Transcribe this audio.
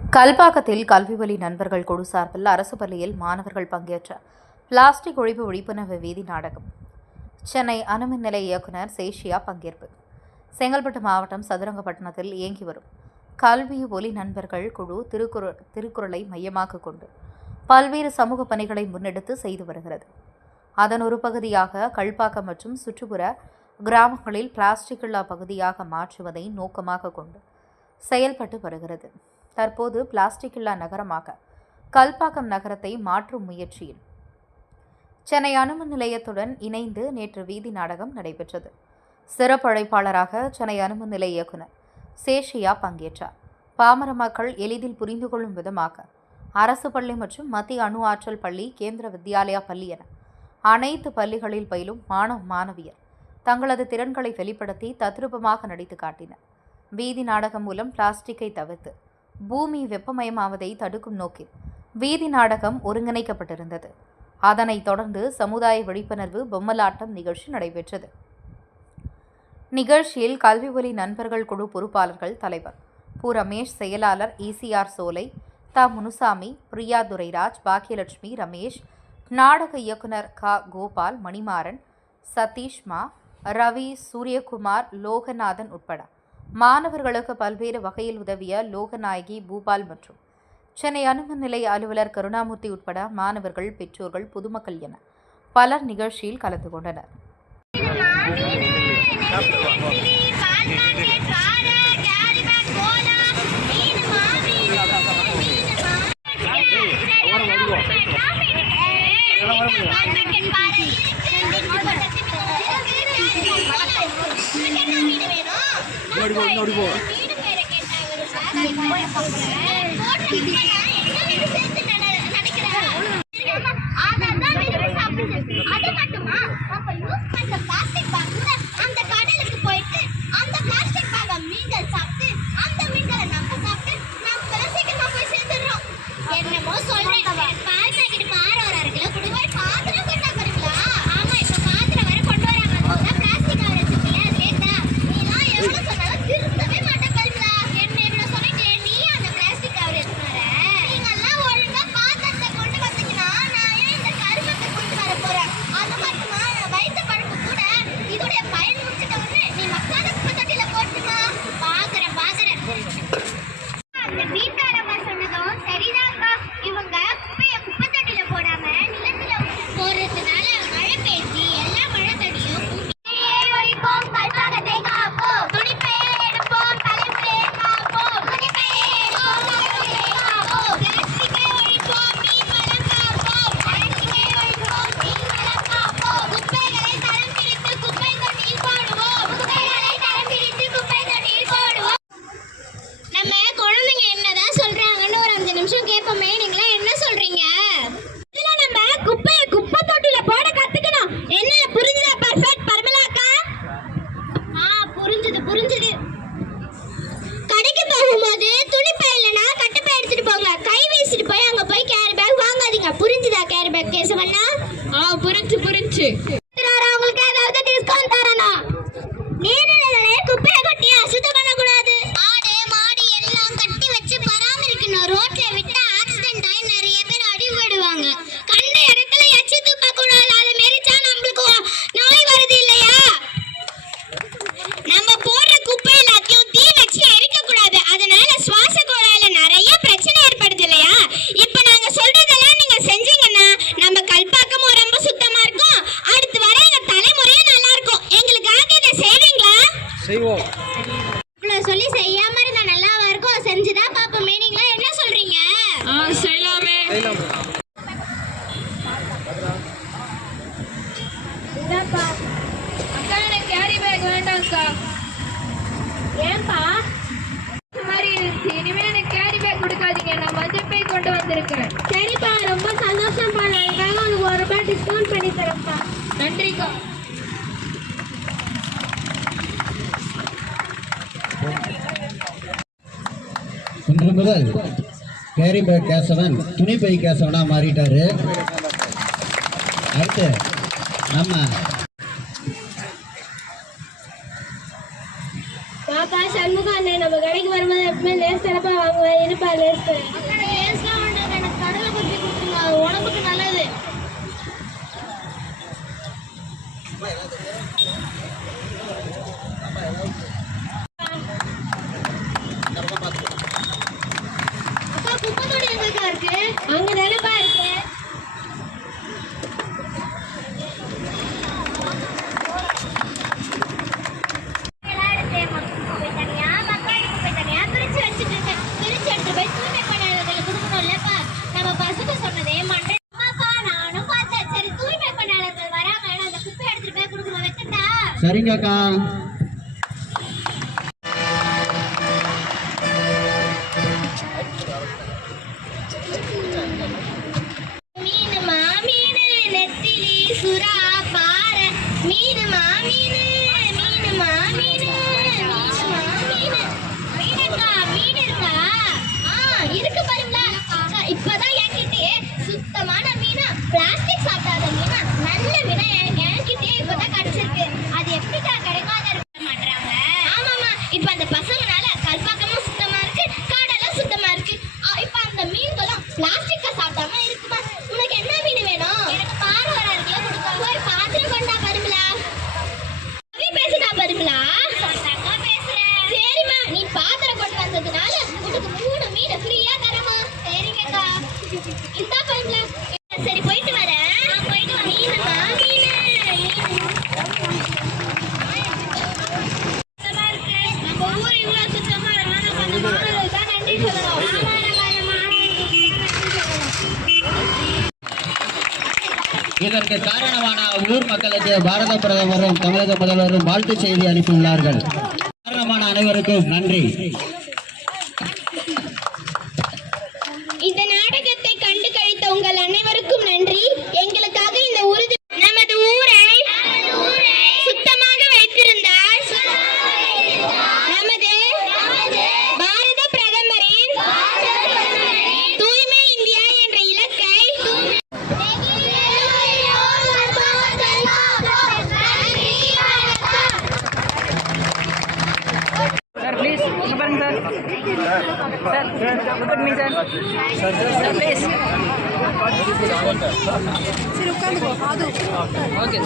கல்பாக்கத்தில் கல்விவழி நண்பர்கள் குழு சார்பில் அரசு பள்ளியில் மாணவர்கள் பங்கேற்ற பிளாஸ்டிக் ஒழிப்பு விழிப்புணர்வு வீதி நாடகம். சென்னை அணுமின் நிலைய இயக்குநர் சேஷியா பங்கேற்பு. செங்கல்பட்டு மாவட்டம் சதுரங்கப்பட்டினத்தில் இயங்கி வரும் கல்வி ஒலி நண்பர்கள் குழு திருக்குறளை மையமாக கொண்டு பல்வேறு சமூக பணிகளை முன்னெடுத்து செய்து வருகிறது. அதன் ஒரு பகுதியாக கல்பாக்கம் மற்றும் சுற்றுப்புற கிராமங்களில் பிளாஸ்டிக் இல்லா பகுதியாக மாற்றுவதை நோக்கமாக கொண்டு செயல்பட்டு வருகிறது. தற்போது பிளாஸ்டிக் இல்லா நகரமாக கல்பாக்கம் நகரத்தை மாற்றும் முயற்சியில் சென்னை அணுமின் நிலையத்துடன் இணைந்து நேற்று வீதி நாடகம் நடைபெற்றது. சிறப்பு அழைப்பாளராக சென்னை அணுமின் நிலைய இயக்குநர் சேஷியா பங்கேற்றார். பாமர மக்கள் எளிதில் புரிந்து கொள்ளும் விதமாக அரசு பள்ளி மற்றும் மத்திய அணு ஆற்றல் பள்ளி, கேந்திர வித்யாலயா பள்ளி என அனைத்து பள்ளிகளில் பயிலும் மாணவ மாணவியர் தங்களது திறன்களை வெளிப்படுத்தி தத்ரூபமாக நடித்து காட்டினர். வீதி நாடகம் மூலம் பிளாஸ்டிக்கை தவிர்த்து பூமி வெப்பமயமாவதை தடுக்கும் நோக்கில் வீதி நாடகம் ஒருங்கிணைக்கப்பட்டிருந்தது. அதனைத் தொடர்ந்து சமுதாய விழிப்புணர்வு பொம்மலாட்டம் நிகழ்ச்சி நடைபெற்றது. நிகழ்ச்சியில் கல்வி ஒலி நண்பர்கள் குழு பொறுப்பாளர்கள் தலைவர் பு. ரமேஷ், செயலாளர் ECR சோலை, த. முனுசாமி, பிரியா துரைராஜ், பாக்கியலட்சுமி, ரமேஷ், நாடக இயக்குனர் க. கோபால், மணிமாறன், சதீஷ் மா, ரவி, சூரியகுமார், லோகநாதன் உட்பட மாணவர்களுக்கு பல்வேறு வகையில் உதவிய லோகநாயகி பூபால் மற்றும் சென்னை அணுமின் நிலைய அலுவலர் கருணாமூர்த்தி உட்பட மாணவர்கள், பெற்றோர்கள், பொதுமக்கள் என பலர் நிகழ்ச்சியில் கலந்து கொண்டனர். புரிஞ்சு அவங்களுக்கு ஏதாவது டிஸ்கவுண்ட் தரணும். நீர்நிலைகளை குப்பையை கொட்டி அசுத்தம் பண்ணக்கூடாது. ஆடு மாடு எல்லாம் கட்டி வச்சு பராமரிக்கணும். ரோட்ல விட்டா ஆக்சிடென்ட் ஆகி நிறைய பேர் அடிபடுவாங்க. கண்ட இடத்துல எச்சி துப்ப கூடாது. அது மெரிச்சா நம்மளுக்கு நோய் வருது இல்லையா? நம்ம போடுற குப்பை எல்லாத்தையும் தீ வச்சு எரிக்க கூடாது. அதனால சுவாச குழாயில நிறைய பிரச்சனை ஏற்படுது இல்லையா? இப்ப நாங்க சொல்றதெல்லாம் நீங்க செஞ்சீங்கன்னா நம்ம கல்பாக்கமும் ரொம்ப சுத்தமா இருக்கும். அடுத்து வர எங்க தலைமுறையும் நல்லா இருக்கும். எங்களுக்காக இதை செய்வீங்களா? செய்வோம். இவ்வளவு சொல்லி செய்யாம இருந்தா நல்லாவா இருக்கும்? செஞ்சுதான் பாப்போம். மீனிங்களா என்ன சொல்றீங்க? செய்யலாமே. அக்கா, எனக்கு கேரி பேக் வேண்டாம்க்கா. ஏன்பா? இந்த மாதிரி இருந்துச்சு. இனிமே எனக்கு கேரி பேக் கொடுக்காதீங்க. நான் மஞ்சள் பை கொண்டு வந்திருக்கேன். சரிப்பா, ரொம்ப சந்தோஷம்ப்பா. அதுக்காக உனக்கு ₹1 டிஸ்கவுண்ட் பண்ணி தரேன்ப்பா. நன்றிக்கா. இன்று முதல் கேரி பேக் கேசவன் துணி பை கேசவனா மாறிட்டாரு. அடுத்து நம்ம பாப்பா சண்முகம் அண்ணன் நம்ம கடைக்கு வரும்போது எப்பவுமே லேஸ் தரப்பா வாங்குவேன். இருப்பா லேஸ் லேஸ்லாம் வேண்டாம், எனக்கு கடலை குச்சி கொடுத்துருங்க, அது உடம்புக்கு நல்லது. அக்கா குப்பத்தோடு எங்கக்கா இருக்கு? அங்க தானேப்பா இருக்கு. சரிங்கக்கா. மீனுமா மீனு நெத்திலி சுறா பாறை, மீனுமா மீனு மீனுமா மீனு மீனுமா மீனு. மீனக்கா மீன் இருக்கா? இருக்கு பாருங்களா. இப்பதான் என்கிட்டயே சுத்தமான மீனா, பிளாஸ்டிக் சாப்பிடாத மீனா, நல்ல மீனா என்கிட்டயே இப்பதான் கிடைச்சிருக்கு. அது எப்படிக்கா கிடைக்காத இருக்க மாட்டாங்க? ஆமாமா, இப்ப அந்த பசங்கனால கல்பாக்கமும் சுத்தமா இருக்கு, காடெல்லாம் சுத்தமா இருக்கு. இப்ப அந்த மீன்களும் பிளாஸ்டிக்க சாப்பிடாம இருக்குமா? உனக்கு என்ன மீன் வேணும்? எனக்கு பாறை வர இருக்குல, கொடுக்க போய் பாத்திரம் கொண்டா பருங்களா. பேசுதா பருங்களா? பேசுறேன். சரிம்மா, நீ பாத்திரம் கொண்டு வந்ததுனால உனக்கு 3 மீன் ஃப்ரீயா தரமா? சரிங்கக்கா. இந்தா பருங்களா. சரி போயிட்டு வரேன். போயிட்டு வா. மீனுமா மீனு சுத்தமா இருக்கு. நம்ம ஊர் இவ்வளவு சுத்தமா இருந்தா நம்ம அந்த மாணவர்களுக்கு தான் நன்றி சொல்லணும். இதற்கு காரணமான ஊர் மக்களுக்கு பாரத பிரதமரும் தமிழக முதல்வரும் வாழ்த்து செய்தி அனுப்பியுள்ளார்கள். காரணமான அனைவருக்கும் நன்றி. இந்த நாடகத்தை கண்டு கழித்த உங்கள் அனைவருக்கும் நன்றி. எங்களுக்காக இந்த உறுதி நமது ஊரை சுத்தமாக வைத்திருந்தால் நமது பாரத பிரதமரின் தூய்மை இந்தியா என்ற இலக்கை சார் ப்ளீஸ் இங்க பாருங்க sir. Sir look at me sir. Sir please. சரி உட்கார்ந்துக்கோ. அது ஓகே.